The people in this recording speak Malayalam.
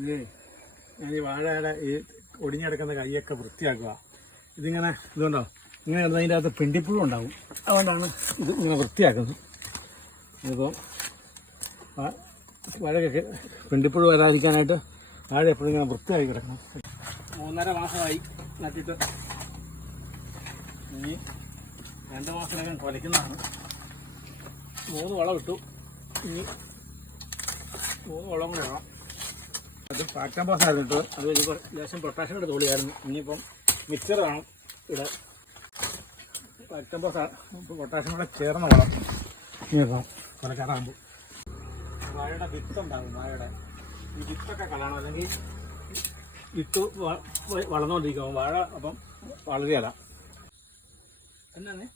ഇതേ ഞാൻ ഈ വാഴയുടെ ഈ ഒടിഞ്ഞെടുക്കുന്ന കൈയൊക്കെ വൃത്തിയാക്കുക. ഇതിങ്ങനെ ഇതുകൊണ്ടോ ഇങ്ങനെ കിടന്നതിൻ്റെ അകത്ത് പിണ്ടിപ്പുഴു ഉണ്ടാവും. അതുകൊണ്ടാണ് ഇത് ഇങ്ങനെ വൃത്തിയാക്കുന്നത്. ഇതിപ്പോൾ വാഴയൊക്കെ പിണ്ടിപ്പുഴു വരാതിരിക്കാനായിട്ട് വാഴ എപ്പോഴും ഇങ്ങനെ വൃത്തിയാക്കി കിടക്കണം. 3.5 മാസമായി നട്ടിട്ട്. ഇനി 2 മാസത്തിനകം കൊലയ്ക്കുന്നതാണ്. 3 വളം ഇട്ടു. ഇനി 3 വളം കൂടെ വേണം. അത് പാക്ടംബോസായിരുന്നു ഇട്ടത്. അത് കഴിഞ്ഞപ്പോൾ ലേശം പൊട്ടാഷ്യം കൂടെ തോളിയായിരുന്നു. ഇനിയിപ്പം മിക്സർ വേണം ഇവിടെ. പാക്ടംബോസ് പൊട്ടാഷ്യം കൂടെ ചേർന്ന് വളം ഇനിയിപ്പം കൊലക്കാറാകുമ്പോൾ വാഴയുടെ വിത്തുണ്ടാകും. വാഴയുടെ ഈ വിത്തൊക്കെ കളയണം, അല്ലെങ്കിൽ വിത്ത് വളർന്നുകൊണ്ടിരിക്കും വാഴ. അപ്പം വളരുകയല്ല. എന്നാണ്